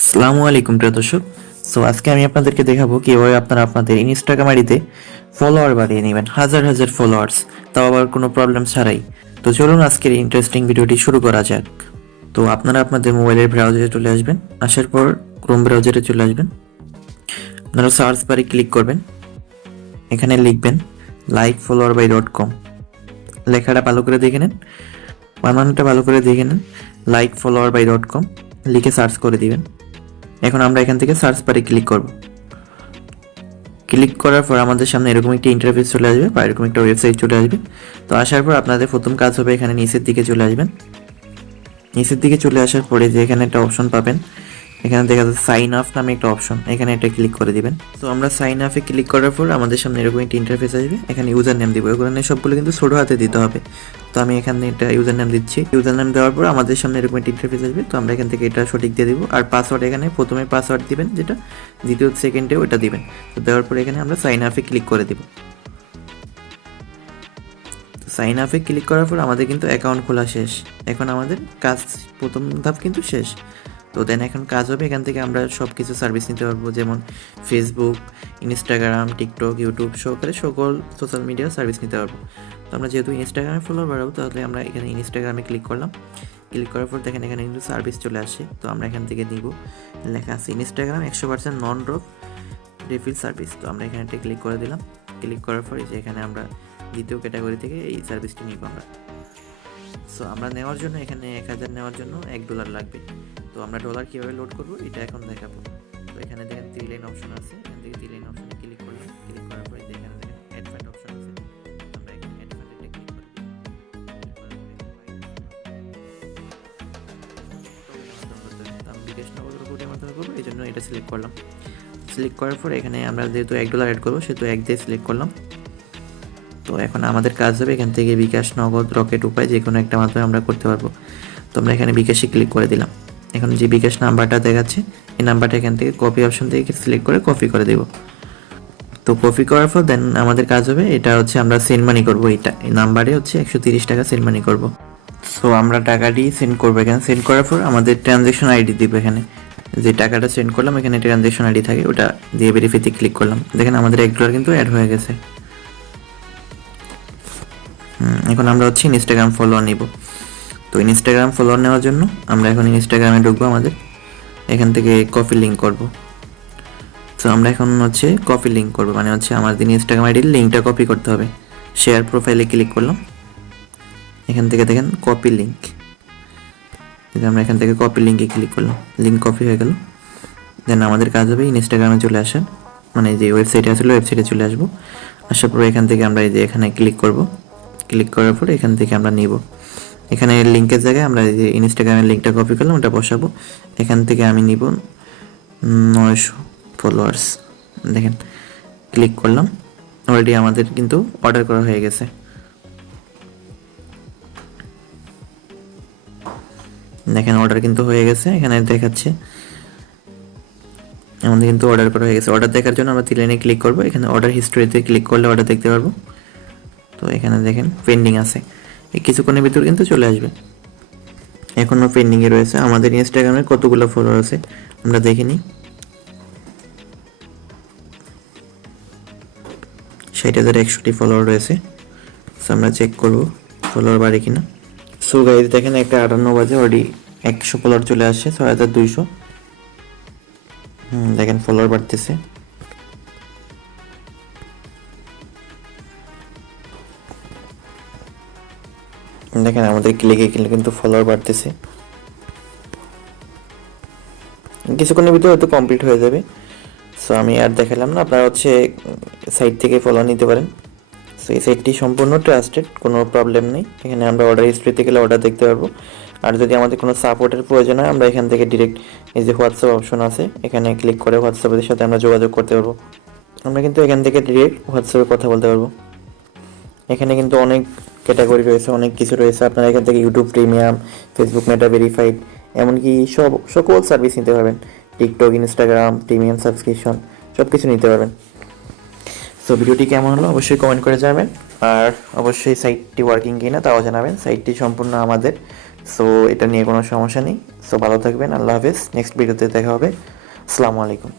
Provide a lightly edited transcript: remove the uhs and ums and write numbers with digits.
আসসালামু আলাইকুম প্রিয় দর্শক। আজকে আমি আপনাদেরকে দেখাবো কিভাবে আপনারা আপনাদের ইনস্টাগ্রাম আইডিতে ফলোয়ার বাড়িয়ে নেবেন, হাজার হাজার ফলোয়ার্স, তাও আবার কোনো প্রবলেম ছাড়াই। তো চলুন আজকের ইন্টারেস্টিং ভিডিওটি শুরু করা যাক। তো আপনারা আপনাদের মোবাইলের ব্রাউজারে চলে আসবেন, আসার পর ক্রোম ব্রাউজারে চলে আসবেন। আপনারা সার্চ বারে ক্লিক করবেন, এখানে লিখবেন likefollowerby.com। লেখাটা ভালো করে দেখে নেন, বানানটা ভালো করে দেখে নেন, likefollowerby.com লিখে সার্চ করে দিবেন। এখন আমরা এখান থেকে সার্চ বারে ক্লিক করব। ক্লিক করার পর আমাদের সামনে এরকম একটি ইন্টারফেস চলে আসবে বা এরকম একটা ওয়েবসাইট চলে আসবে। তো আসার পর আপনাদের প্রথম কাজ হবে এখানে নিচের দিকে চলে আসবেন। নিচের দিকে চলে আসার পরে যে এখানে একটা অপশন পাবেন, এখানে দেখা যাচ্ছে সাইন আপ নামে একটা অপশন, এখানে এটা ক্লিক করে দিবেন। তো আমরা সাইন আপে ক্লিক করার পর আমাদের সামনে এরকম একটা ইন্টারফেস আসবে। এখানে ইউজার নেম দিব, এখানে সবগুলো কিন্তু ছোট হাতে দিতে হবে। তো আমি এখানে একটা ইউজার নেম দিচ্ছি। ইউজার নেম দেওয়ার পর আমাদের সামনে এরকম একটা ইন্টারফেস আসবে। তো আমরা এখান থেকে এটা সঠিক দিয়ে দিব। আর পাসওয়ার্ড এখানে প্রথমে পাসওয়ার্ড দিবেন যেটা, দ্বিতীয় সেকেন্ডে ওটা দিবেন। তো দেওয়ার পর এখানে আমরা সাইন আপে ক্লিক করে দিব। সাইন আপে ক্লিক করার পর আমাদের কিন্তু অ্যাকাউন্ট খোলা শেষ। এখন আমাদের কাজ, প্রথম ধাপ কিন্তু শেষ। তো দেন এখন কাজ হবে এখান থেকে আমরা সব কিছু সার্ভিস নিতে পারবো, যেমন ফেসবুক, ইনস্টাগ্রাম, টিকটক, ইউটিউব সহকারে সকল সোশ্যাল মিডিয়ার সার্ভিস নিতে পারবো। তো আমরা যেহেতু ইনস্টাগ্রামে ফলোয়ার বাড়াবো, তাহলে আমরা এখানে ইনস্টাগ্রামে ক্লিক করলাম। ক্লিক করার পর দেখেন এখানে কিন্তু সার্ভিস চলে আসে। তো আমরা এখান থেকে নিব, লেখা আছে ইনস্টাগ্রাম 100% নন ড্রপ রিফিল সার্ভিস। তো আমরা এখানে একটা ক্লিক করে দিলাম। ক্লিক করার পরে যে এখানে আমরা দ্বিতীয় ক্যাটাগরি থেকে এই সার্ভিসটি নিব আমরা। আমরা নেওয়ার জন্য এখানে 1000 নেওয়ার জন্য $1 লাগবে। তো আমরা ডলার কীভাবে লোড করবো এটা এখন দেখাবো। তো এখানে দেখেন 3 লাইন অপশন আছে, এখান থেকে 3 লাইন অপশনে ক্লিক করলাম। ক্লিক করার পরে এখানে দেখেন অ্যাড ফান্ড অপশন আছে। আমরা এখানে অ্যাড ফান্ডে ক্লিক করি। আমি বিকাশ নগদের কোডের মাধ্যমে করবো, এই জন্য এটা সিলেক্ট করলাম। সিলেক্ট করার পর এখানে আমরা যেহেতু $1 অ্যাড করবো, সেহেতু 1 দিয়ে সিলেক্ট করলাম। তো এখন আমাদের কাজ হবে এখান থেকে বিকাশ, নগদ, রকেট উপায় যে কোনো একটা মাধ্যমে আমরা করতে পারবো। তো আমরা এখানে বিকাশে ক্লিক করে দিলাম। এখন যে বিকাশ নাম্বারটা দেখাচ্ছে, এই নাম্বারটা এখান থেকে কপি অপশন থেকে সিলেক্ট করে কপি করে দেব। তো কপি করার পর দেন আমাদের কাজ হবে, এটা হচ্ছে আমরা সেন্ড মানি করবো। এই নাম্বারে হচ্ছে 130 টাকা সেন্ড মানি করবো। আমরা টাকাটি সেন্ড করবো। এখানে সেন্ড করার পর আমাদের ট্রানজ্যাকশন আইডি দিব। এখানে যে টাকাটা সেন্ড করলাম এখানে ট্রানজ্যাকশন আইডি থাকে, ওটা দিয়ে ভেরিফাইতে ক্লিক করলাম। দেখেন আমাদের $1 কিন্তু অ্যাড হয়ে গেছে। এখন আমরা হচ্ছে ইনস্টাগ্রাম ফলোয়ার নিব। তো ইনস্টাগ্রাম ফলোয়ার নেওয়ার জন্য আমরা এখন ইনস্টাগ্রামে ঢুকবো। আমাদের এখান থেকে কপি লিঙ্ক করব। তো আমরা এখন হচ্ছে কপি লিঙ্ক করবো, মানে হচ্ছে আমাদের ইনস্টাগ্রাম আইডির লিঙ্কটা কপি করতে হবে। শেয়ার প্রোফাইলে ক্লিক করলাম। এখান থেকে দেখেন কপি লিঙ্ক, আমরা এখান থেকে কপি লিঙ্কে ক্লিক করলাম। লিঙ্ক কপি হয়ে গেল। দেন আমাদের কাজ হবে ইনস্টাগ্রামে চলে আসা, মানে যে ওয়েবসাইটে আসলে ওয়েবসাইটে চলে আসবো। আসার পরে এখান থেকে আমরা এই যে এখানে ক্লিক করব। ক্লিক করার পরে এখান থেকে আমরা নিব, এখানে লিঙ্কের জায়গায় আমরা যে ইনস্টাগ্রামের লিঙ্কটা কপি করলাম ওটা বসাবো। এখান থেকে আমি নিব 900 ফলোয়ার্স। দেখেন ক্লিক করলাম, অলরেডি আমাদের কিন্তু অর্ডার করা হয়ে গেছে। দেখেন অর্ডার কিন্তু হয়ে গেছে, এখানে দেখাচ্ছে আমাদের কিন্তু অর্ডার করা হয়ে গেছে। অর্ডার দেখার জন্য আমরা 3 লাইনে ক্লিক করব। এখানে অর্ডার হিস্ট্রিতে ক্লিক করলে অর্ডার দেখতে পারবো। তো এখানে দেখেন পেন্ডিং আছে, এই কিছুক্ষণের ভিতর কিন্তু চলে আসবে। এখনও পেন্ডিংয়ে রয়েছে। আমাদের ইনস্টাগ্রামে কতগুলো ফলোয়ার আছে আমরা দেখে নিই। 60,100টি ফলোয়ার রয়েছে। আমরা চেক করব ফলোয়ার বাড়ে কিনা। গাইজ দেখেন 1:58 বাজে, অলরেডি 100 ফলোয়ার চলে আসছে, 6200। দেখেন ফলোয়ার বাড়তেছে। দেখেন আমাদের ক্লিকে কিন্তু ফলোয়ার বাড়তেছে। কিছুক্ষণের ভিতরে হয়তো কমপ্লিট হয়ে যাবে। আমি আর দেখালাম না, আপনারা হচ্ছে সাইট থেকে ফলো নিতে পারেন। এই সাইটটি সম্পূর্ণ ট্রাস্টেড, কোনো প্রবলেম নেই। এখানে আমরা অর্ডার হিস্ট্রিতে গেলে অর্ডার দেখতে পারবো। আর যদি আমাদের কোনো সাপোর্টের প্রয়োজন হয়, আমরা এখান থেকে ডিরেক্ট এই যে হোয়াটসঅ্যাপ অপশন আছে, এখানে ক্লিক করে হোয়াটসঅ্যাপের সাথে আমরা যোগাযোগ করতে পারবো। আমরা কিন্তু এখান থেকে ডিরেক্ট হোয়াটসঅ্যাপে কথা বলতে পারবো। এখানে কিন্তু অনেক ক্যাটাগরি রয়েছে, অনেক কিছু রয়েছে। আপনারা এখান থেকে YouTube premium, Facebook Meta verified, এমনকি সকল সার্ভিস নিতে পারবেন। টিকটক, ইনস্টাগ্রাম, প্রিমিয়াম সাবস্ক্রিপশন সব কিছু নিতে পারবেন। ভিডিওটি কেমন হলো অবশ্যই কমেন্ট করে জানাবেন। আর অবশ্যই সাইটটি ওয়ার্কিং কিনা তাও জানাবেন। সাইটটি সম্পূর্ণ আমাদের সো এটা নিয়ে কোনো সমস্যা নেই। সো ভালো থাকবেন, আল্লাহ হাফেজ, নেক্সট ভিডিওতে দেখা হবে। আসসালামু আলাইকুম।